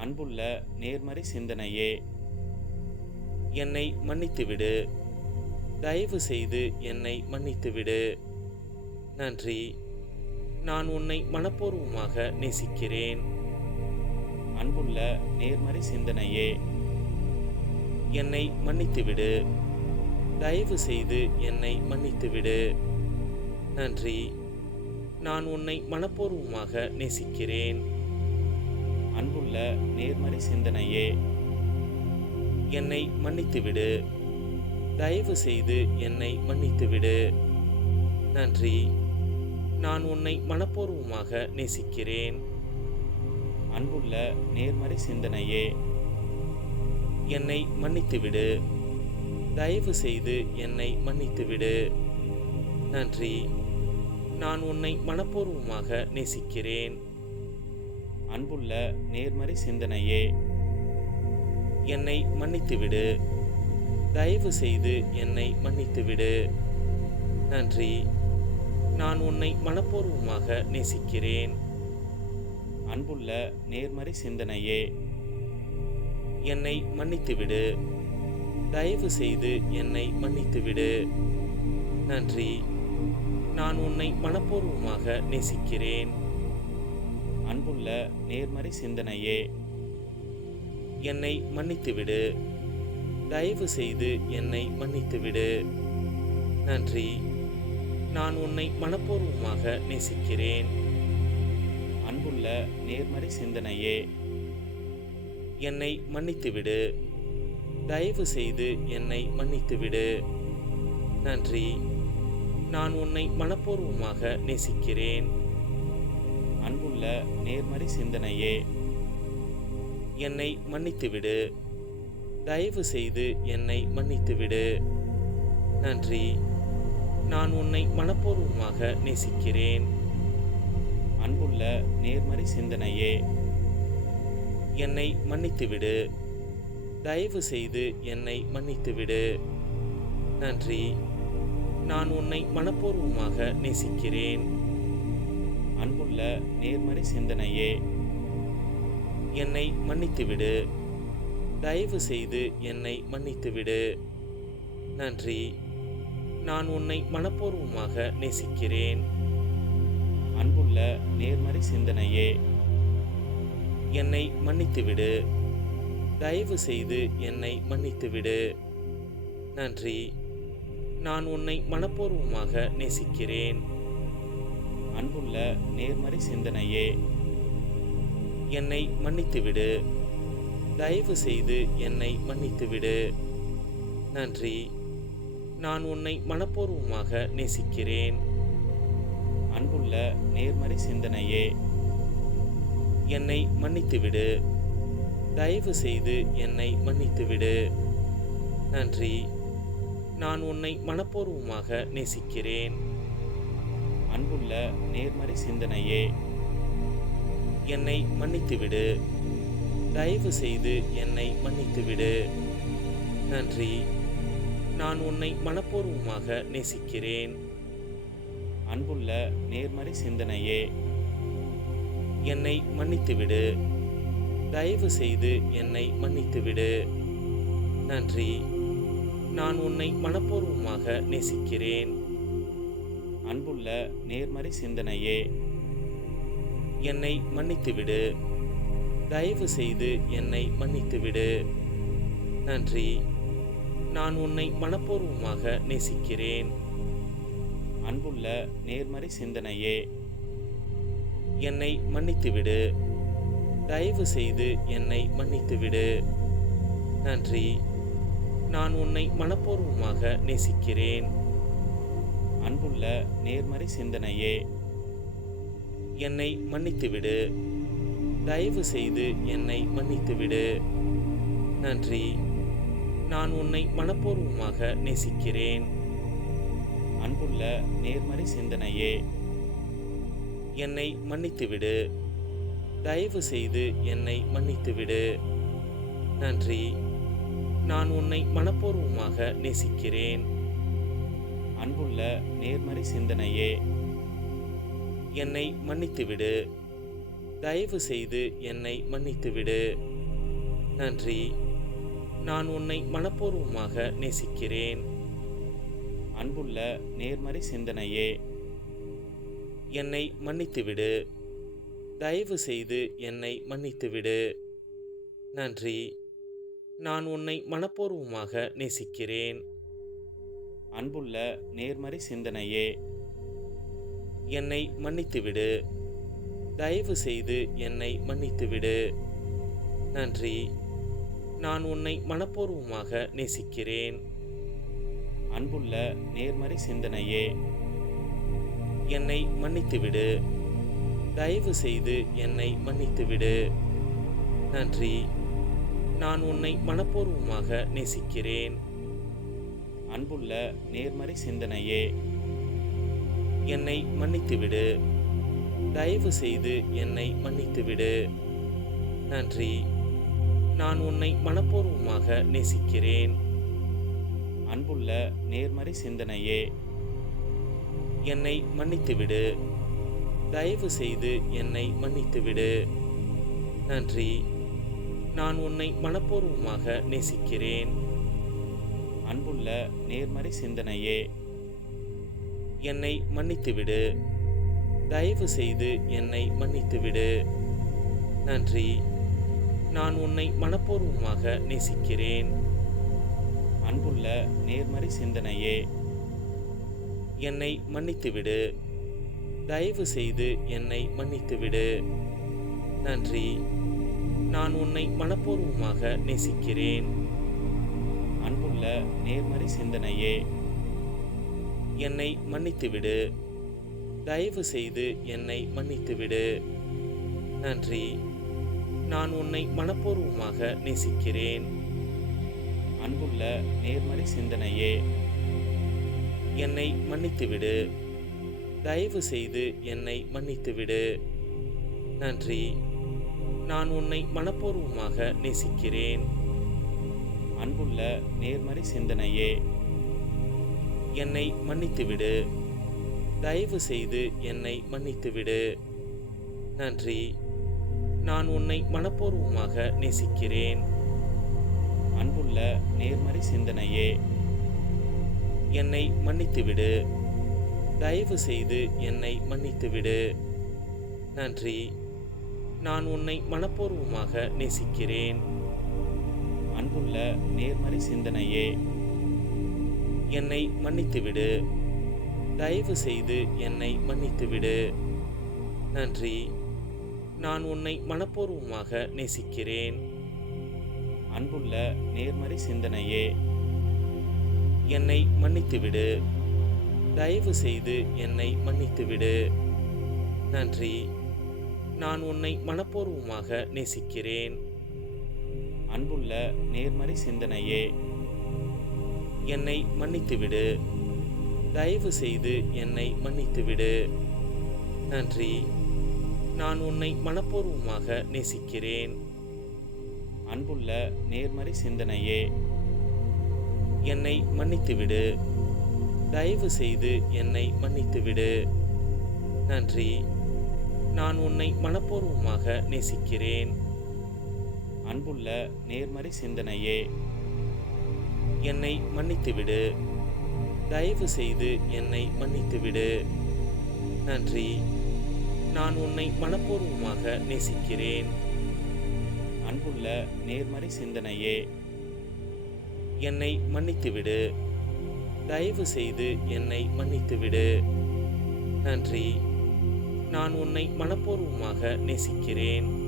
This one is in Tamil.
அன்புள்ள நேர்மறை சிந்தனையே என்னை மன்னித்துவிடு. தயவு செய்து என்னை மன்னித்துவிடு. நன்றி. நான் உன்னை மனப்பூர்வமாக நேசிக்கிறேன். அன்புள்ள நேர்மறை சிந்தனையே என்னை மன்னித்துவிடு. தயவு செய்து என்னை மன்னித்துவிடு. நன்றி. நான் உன்னை மனப்பூர்வமாக நேசிக்கிறேன். உள்ள நேர்மறை சிந்தனையே என்னை மன்னித்துவிடு. தயவு செய்து என்னை மன்னித்துவிடு. நன்றி. நான் உன்னை மனப்பூர்வமாக நேசிக்கிறேன். அன்புள்ள நேர்மறை சிந்தனையே என்னை மன்னித்துவிடு. தயவு செய்து என்னை மன்னித்துவிடு. நன்றி. நான் உன்னை மனப்பூர்வமாக நேசிக்கிறேன். அன்புள்ள நேர்மறை சிந்தனையே என்னை மன்னித்துவிடு. தயவு செய்து என்னை மன்னித்துவிடு. நன்றி. நான் உன்னை மனப்பூர்வமாக நேசிக்கிறேன். அன்புள்ள நேர்மறை சிந்தனையே என்னை மன்னித்துவிடு. தயவு செய்து என்னை மன்னித்துவிடு. நன்றி. நான் உன்னை மனப்பூர்வமாக நேசிக்கிறேன். அன்புள்ள நேர்மறை சிந்தனையே என்னை மன்னித்துவிடு. தயவு செய்து என்னை மன்னித்துவிடு. நன்றி. நான் உன்னை மனப்பூர்வமாக நேசிக்கிறேன். அன்புள்ள நேர்மறை சிந்தனையே என்னை மன்னித்துவிடு. தயவு செய்து என்னை மன்னித்துவிடு. நன்றி. நான் உன்னை மனப்பூர்வமாக நேசிக்கிறேன். உள்ள நேர்மறை சிந்தனையே. என்னை மன்னித்துவிடு. தயவு செய்து என்னை மன்னித்துவிடு. நன்றி. நான் உன்னை மனப்பூர்வமாக நேசிக்கிறேன். அன்புள்ள நேர்மறை சிந்தனையே. என்னை மன்னித்துவிடு. தயவு செய்து என்னை மன்னித்துவிடு. நன்றி. நான் உன்னை மனப்பூர்வமாக நேசிக்கிறேன். உள்ள நேர்மறை சிந்தனையே. என்னை மன்னித்துவிடு. தயவு செய்து என்னை மன்னித்துவிடு. நன்றி. நான் உன்னை மனப்பூர்வமாக நேசிக்கிறேன். அன்புள்ள நேர்மறை சிந்தனையே. என்னை மன்னித்துவிடு. தயவு செய்து என்னை மன்னித்துவிடு. நன்றி. நான் உன்னை மனப்பூர்வமாக நேசிக்கிறேன். அன்புள்ள நேர்மறை சிந்தனையே என்னை மன்னித்துவிடு. தயவு செய்து என்னை மன்னித்துவிடு. நன்றி. நான் உன்னை மனப்பூர்வமாக நேசிக்கிறேன். அன்புள்ள நேர்மறை சிந்தனையே என்னை மன்னித்துவிடு. தயவு செய்து என்னை மன்னித்துவிடு. நன்றி. நான் உன்னை மனப்பூர்வமாக நேசிக்கிறேன். அன்புள்ள நேர்மறை சிந்தனையே என்னை மன்னித்துவிடு. தயவு செய்து என்னை மன்னித்துவிடு. நன்றி. நான் உன்னை மனப்பூர்வமாக நேசிக்கிறேன். அன்புள்ள நேர்மறை சிந்தனையே என்னை மன்னித்துவிடு. தயவு செய்து என்னை மன்னித்துவிடு. நன்றி. நான் உன்னை மனப்பூர்வமாக நேசிக்கிறேன். அன்புள்ள நேர்மறை சிந்தனையே என்னை மன்னித்துவிடு. தயவு செய்து என்னை மன்னித்துவிடு. நன்றி. நான் உன்னை மனப்பூர்வமாக நேசிக்கிறேன். அன்புள்ள நேர்மறை சிந்தனையே என்னை மன்னித்துவிடு. தயவு செய்து என்னை மன்னித்துவிடு. நன்றி. நான் உன்னை மனப்பூர்வமாக நேசிக்கிறேன். அன்புள்ள நேர்மறை சிந்தனையே என்னை மன்னித்துவிடு. தயவு செய்து என்னை மன்னித்துவிடு. நன்றி. நான் உன்னை மனப்பூர்வமாக நேசிக்கிறேன். அன்புள்ள நேர்மறை சிந்தனையே என்னை மன்னித்துவிடு. தயவு செய்து என்னை மன்னித்துவிடு. நன்றி. நான் உன்னை மனப்பூர்வமாக நேசிக்கிறேன். அன்புள்ள நேர்மறை சிந்தனையே என்னை மன்னித்துவிடு. தயவு செய்து என்னை மன்னித்துவிடு. நன்றி. நான் உன்னை மனப்பூர்வமாக நேசிக்கிறேன். அன்புள்ள நேர்மறை சிந்தனையே என்னை மன்னித்துவிடு. தயவு செய்து என்னை மன்னித்துவிடு. நன்றி. நான் உன்னை மனப்பூர்வமாக நேசிக்கிறேன். அன்புள்ள நேர்மறை சிந்தனையே என்னை மன்னித்துவிடு. தயவு செய்து என்னை மன்னித்துவிடு. நன்றி. நான் உன்னை மனப்பூர்வமாக நேசிக்கிறேன். அன்புள்ள நேர்மறை சிந்தனையே என்னை மன்னித்துவிடு. தயவு செய்து என்னை மன்னித்துவிடு. நன்றி. நான் உன்னை மனப்பூர்வமாக நேசிக்கிறேன். அன்புள்ள நேர்மறை சிந்தனையே என்னை மன்னித்துவிடு. தயவு செய்து என்னை மன்னித்துவிடு. நன்றி. நான் உன்னை மனப்பூர்வமாக நேசிக்கிறேன். அன்புள்ள நேர்மறை சிந்தனையே என்னை மன்னித்துவிடு. தயவு செய்து என்னை மன்னித்துவிடு. நன்றி. நான் உன்னை மனப்பூர்வமாக நேசிக்கிறேன். அன்புள்ள நேர்மறை சிந்தனையே. என்னை மன்னித்துவிடு. தயவு செய்து என்னை மன்னித்துவிடு. நன்றி. நான் உன்னை மனப்பூர்வமாக நேசிக்கிறேன். அன்புள்ள நேர்மறை சிந்தனையே. என்னை மன்னித்துவிடு. தயவு செய்து என்னை மன்னித்துவிடு. நன்றி. நான் உன்னை மனப்பூர்வமாக நேசிக்கிறேன். உள்ள நேர்மறை சிந்தனையே. என்னை மன்னித்துவிடு. தயவு செய்து என்னை மன்னித்துவிடு. நன்றி. நான் உன்னை மனப்பூர்வமாக நேசிக்கிறேன். அன்புள்ள நேர்மறை சிந்தனையே. என்னை மன்னித்துவிடு. தயவு செய்து என்னை மன்னித்துவிடு. நன்றி. நான் உன்னை மனப்பூர்வமாக நேசிக்கிறேன். அன்புள்ள நேர்மறை சிந்தனையே என்னை மன்னித்துவிடு. தயவு செய்து என்னை மன்னித்துவிடு. நன்றி. நான் உன்னை மனப்பூர்வமாக நேசிக்கிறேன். அன்புள்ள நேர்மறை சிந்தனையே என்னை மன்னித்துவிடு. தயவு செய்து என்னை மன்னித்துவிடு. நன்றி. நான் உன்னை மனப்பூர்வமாக நேசிக்கிறேன். அன்புள்ள நேர்மறை சிந்தனையே என்னை மன்னித்துவிடு. தயவு செய்து என்னை மன்னித்துவிடு. நன்றி. நான் உன்னை மனப்பூர்வமாக நேசிக்கிறேன். அன்புள்ள நேர்மறை சிந்தனையே என்னை மன்னித்துவிடு. தயவு செய்து என்னை மன்னித்துவிடு. நன்றி. நான் உன்னை மனப்பூர்வமாக நேசிக்கிறேன். அன்புள்ள நேர்மறை சிந்தனையே என்னை மன்னித்துவிடு. தயவு செய்து என்னை மன்னித்துவிடு. நன்றி. நான் உன்னை மனப்பூர்வமாக நேசிக்கிறேன். அன்புள்ள நேர்மறை சிந்தனையே என்னை மன்னித்துவிடு. தயவு செய்து என்னை மன்னித்துவிடு. நன்றி. நான் உன்னை மனப்பூர்வமாக நேசிக்கிறேன். அன்புள்ள நேர்மறை சிந்தனையே என்னை மன்னித்துவிடு. தயவு செய்து என்னை மன்னித்துவிடு. நன்றி. நான் உன்னை மனப்பூர்வமாக நேசிக்கிறேன். அன்புள்ள நேர்மறை சிந்தனையே என்னை மன்னித்துவிடு. தயவு செய்து என்னை மன்னித்துவிடு. நன்றி. நான் உன்னை மனப்பூர்வமாக நேசிக்கிறேன்.